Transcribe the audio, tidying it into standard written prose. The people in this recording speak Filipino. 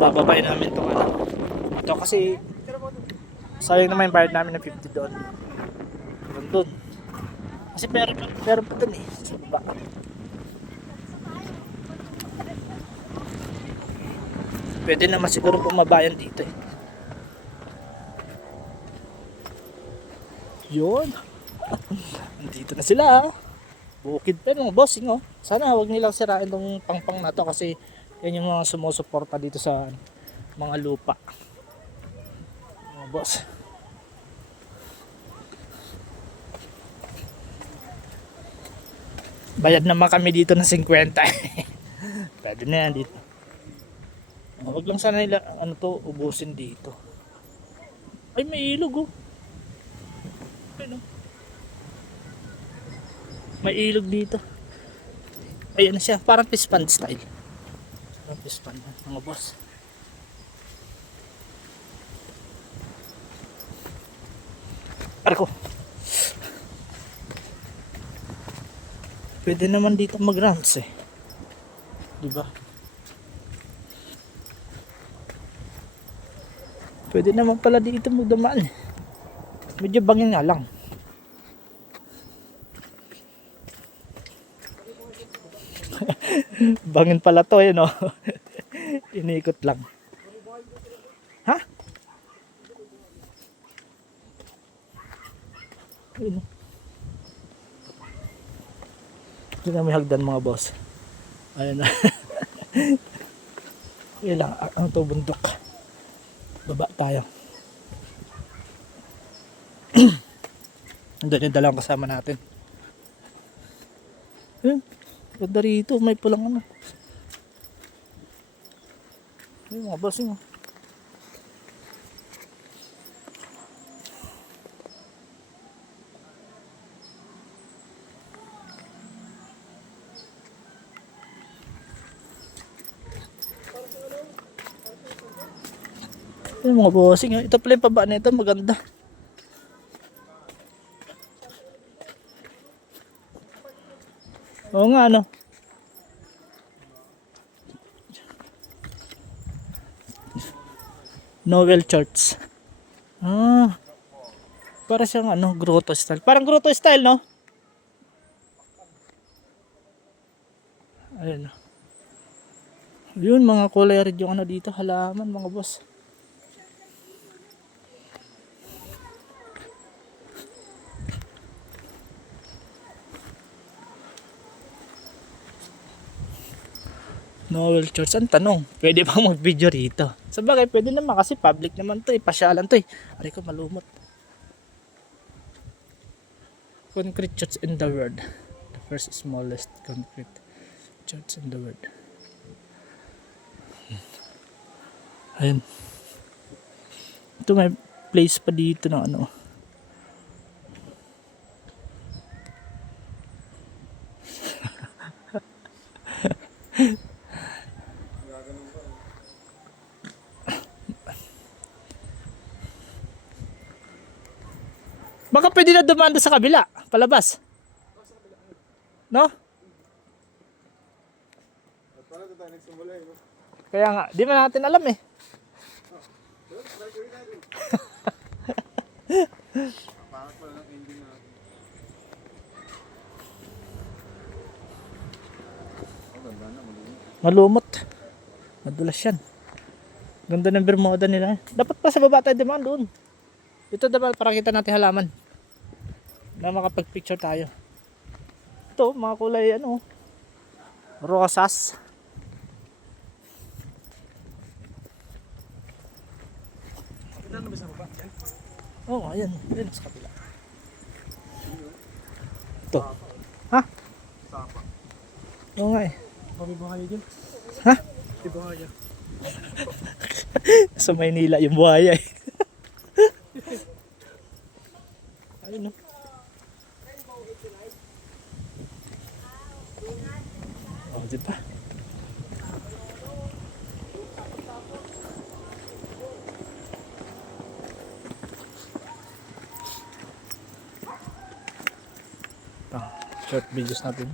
bababay namin itong ano. Ito kasi sayang naman yung bayad namin ng 50 doon. Doon. Kasi meron pa doon eh. Sa baba. Pwede naman siguro pumabayan dito eh. Yun. Dito na sila. Bukid pa mga bossing oh. Sana huwag nilang sirain tong pangpang na to kasi yan yung mga sumusuporta dito sa mga lupa. Mga boss. Bayad naman kami dito ng 50. Pwede na yan dito. Huwag lang sana nila ano to ubusin dito. Ay may ilog oh. Ano? May ilog dito. Ayan siya, parang fish pond style. Parang fish pond mga boss. Arko. Pwede naman dito mag-runs eh. Di ba? Pwede naman pala dito magdamaan eh. Medyo bangin nga lang. Bangin pala to eh no. Iniikot lang. Ha? Ayun. Hindi na may hagdan mga boss. Ayan na. Ayan lang. Ang to bundok. Baba tayo. Andun yung dalawang kasama natin. Ayan. Ganda rito. May pulang ano. Ayan mga boss yun. Ayan mga bossing. Ito pala yung paba nito. Maganda. Oo nga ano. Noel Church. Ah. Para siyang ano, grotto style. Parang grotto style, no? Ayun. Yun, mga kulay red yung ano dito, halaman, mga boss. Noel Church. Ang tanong, pwede bang mag-video rito? Sabagay, pwede naman kasi public naman to eh. Pasyalan to eh. Aray ko, malumot. Concrete church in the world. The first smallest concrete church in the world. Ayun. Ito may place pa dito na ano. Baka pwede na dumaan sa kabila, palabas. No? Kaya nga, di man natin alam eh. Malumot. Madulas yan. Ganda ng Bermuda nila. Dapat pa sa baba tayo dumaan doon. Ito dapat para kita natin halaman. Na makapag-picture tayo. Ito, mga kulay ano. Rosas. Ito na ba sa baba? Oo, ayan. Ayan sa kabila. Ito. Ha? Sapa. Oo nga eh. May buhaya dyan. Ha? May buhaya. Sa Maynila yung buhaya eh. Ayun no. Oh, diba? Short videos natin.